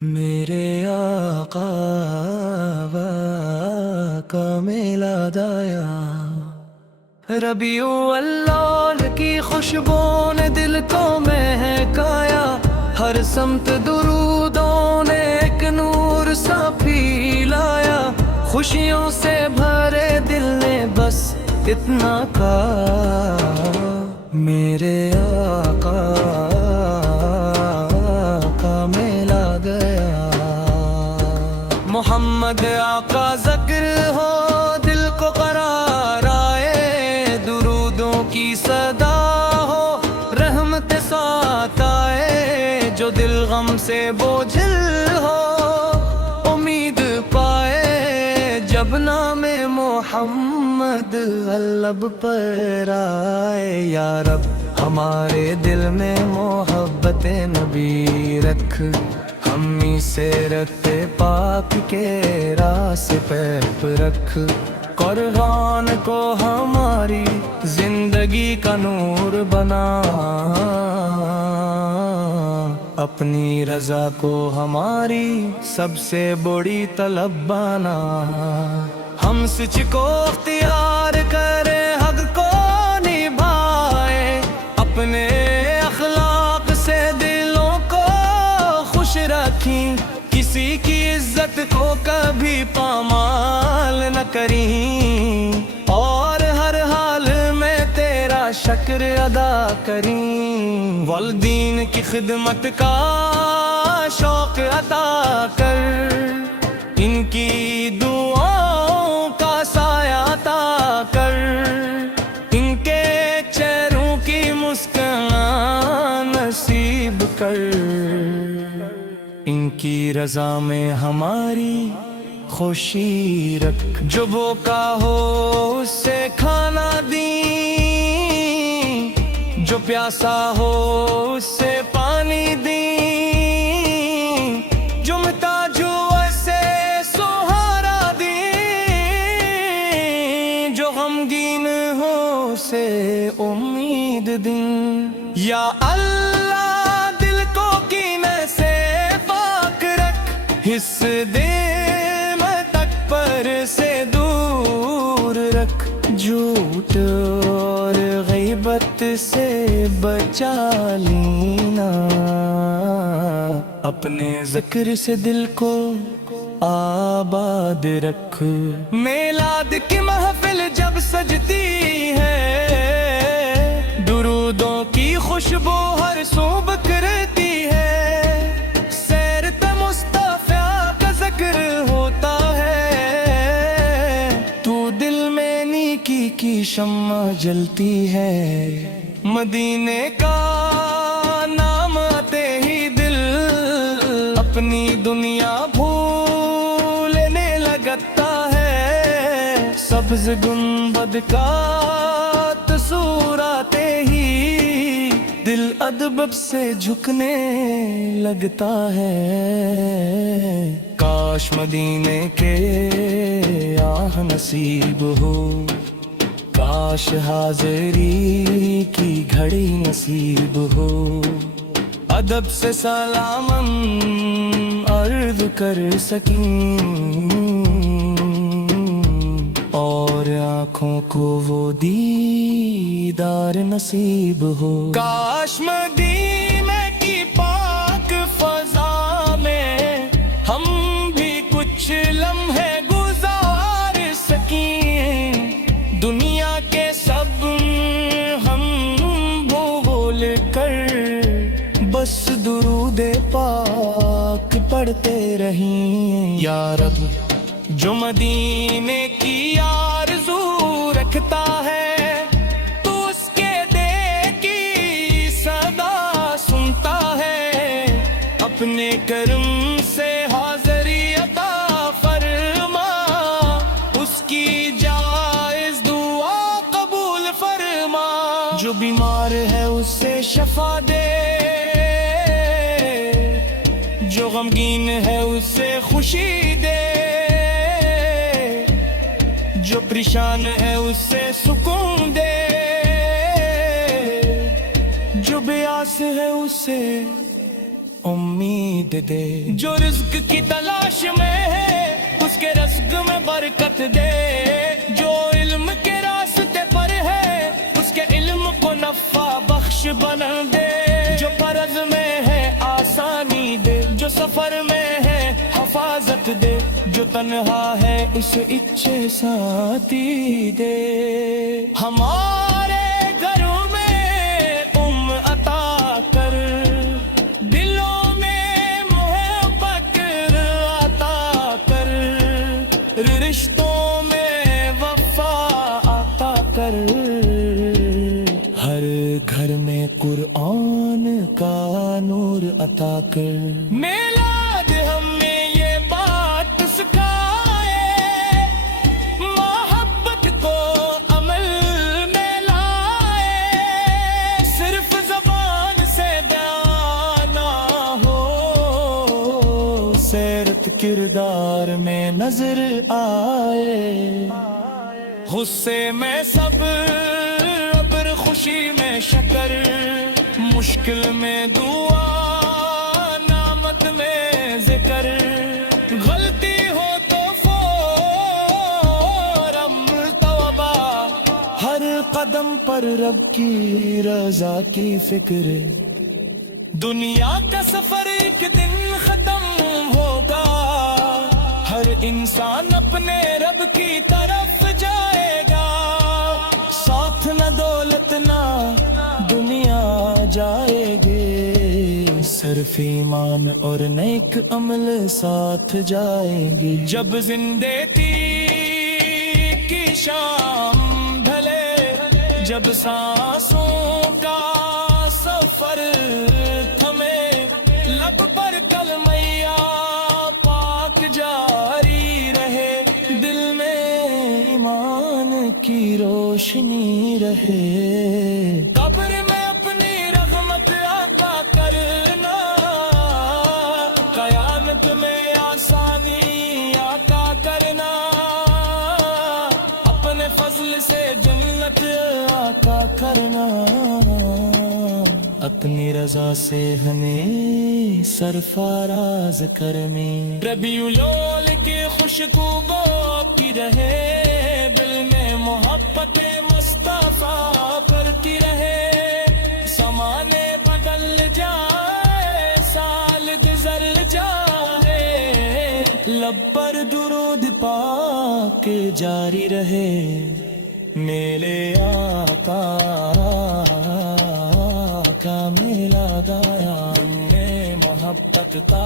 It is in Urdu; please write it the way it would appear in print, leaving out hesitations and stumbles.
میرے آقا کا میلاد آیا، ربیع الاول کی خوشبو نے دل کو مہکایا، ہر سمت درودوں نے ایک نور سا پھیلایا، خوشیوں سے بھرے دل نے بس اتنا کہا، میرے آقا کا میلاد آیا۔ محمد آقا ذکر ہو دل کو قرار آئے، درودوں کی صدا ہو رحمت ساتھ آئے، جو دل غم سے بوجھل ہو امید پائے، جب نام محمد لب پر آئے، یا رب ہمارے دل میں محبت نبی رکھ، ہمی سیرت پاک کے راستے پہ رکھ، قرآن کو ہماری زندگی کا نور بنا، اپنی رضا کو ہماری سب سے بڑی طلب بنا، ہم سچ کو اختیار کرے حق کو نبھائے، اپنے اخلاق سے دلوں کو خوش رکھیں، کسی کی عزت کو کبھی پامال نہ کریں، اور ہر حال میں تیرا شکر ادا کریں، والدین کی خدمت کا شوق عطا کر، ان کی دعاؤں کا سایہ عطا کر، ان کے چہروں کی مسکان نصیب کر، ان کی رضا میں ہماری خوشی رکھ، جو بھوکا ہو اس سے کھانا دیں، جو پیاسا ہو اس سے پانی دیں، جو محتاج ہو اسے سہارا دیں، جو غمگین ہو اسے امید دیں، یا اللہ دل کو کینے سے پاک رکھ، حس دے میں تک پر سے دور رکھ، جھوٹ اور غیبت سے بچا لینا، اپنے ذکر سے دل کو آباد رکھ، میلاد کی محفل جب سجتی ہے، درودوں کی خوشبو ہر سو بکھرتی ہے، سیرت مصطفیٰ کا ذکر ہوتا ہے، تو دل میں نیکی کی شمع جلتی ہے، مدینے کا نام آتے ہی دل اپنی دنیا بھولنے لگتا ہے، سبز گنبد کا تصور آتے ہی دل ادب سے جھکنے لگتا ہے، کاش مدینے کے آہ نصیب ہو، کاش حاضری کی گھڑی نصیب ہو، ادب سے سلام عرض کر سکیں، اور آنکھوں کو وہ دیدار نصیب ہو، کاش مدینے کی پاک فضا میں ہم بھی کچھ لمحے گزار سکیں، دنیا کے سب ہم بھول کر بس درود پاک پڑھتے رہیں، یا رب جو مدینے کی آرزو رکھتا ہے تو اس کے دے کی صدا سنتا ہے، اپنے کرم سے حاضری عطا فرما، اس کی جائز دعا قبول فرما، جو بیمار ہے اس سے شفا دے، جو غمگین ہے اس سے خوشی دے، جو پریشان ہے اس سے سکون دے، جو بے آس ہے اس سے امید دے، جو رزق کی تلاش میں ہے اس کے رزق میں برکت دے، جو علم کے راستے پر ہے اس کے علم کو نفع بخش بنا دے، جو فرض میں ہے آسانی دے، جو سفر میں ہے حفاظت دے، جو تنہا ہے اسے اچھے ساتھی دے۔ ہمارے گھروں میں عطا کر، دلوں میں محبت عطا کر، رشتوں میں وفا عطا کر، ہر گھر میں قرآن کا نور عطا کر۔ میلاد ہمیں یہ بات سکھائے، محبت کو عمل میں لائے، صرف زبان سے بیان نہ ہو، سیرت کردار میں نظر آئے، غصے میں صبر، خوشی میں شکر، مشکل میں دعا، نعمت میں ذکر، غلطی ہو تو فوراً توبہ، ہر قدم پر رب کی رضا کی فکر، دنیا کا سفر ایک دن ختم ہوگا، ہر انسان اپنے رب کی طرف جائے گا، ساتھ نہ دولت نہ دنیا جائے گے، صرف ایمان اور نیک عمل ساتھ جائیں گے۔ جب زندگی کی شام ڈھلے، جب سانسوں کا سفر تھمے، لب پر کلمہ پاک جاری رہے، دل میں ایمان کی روشنی رہے، قبر میں اپنی رحمت عطا کرنا، قیامت میں آسانی عطا کرنا، اپنے فضل سے جنت عطا کرنا، اپنی رضا سے ہمیں سرفراز کرنے، ربیع الاول کی خوشبو باقی رہے، دل میں محبت مصطفیٰ کرتی رہے، زمانے بدل جائے، سال گزر جائے، لب پر درود پاک جاری رہے، میلے آقا کا میلہ گایا، محبت تا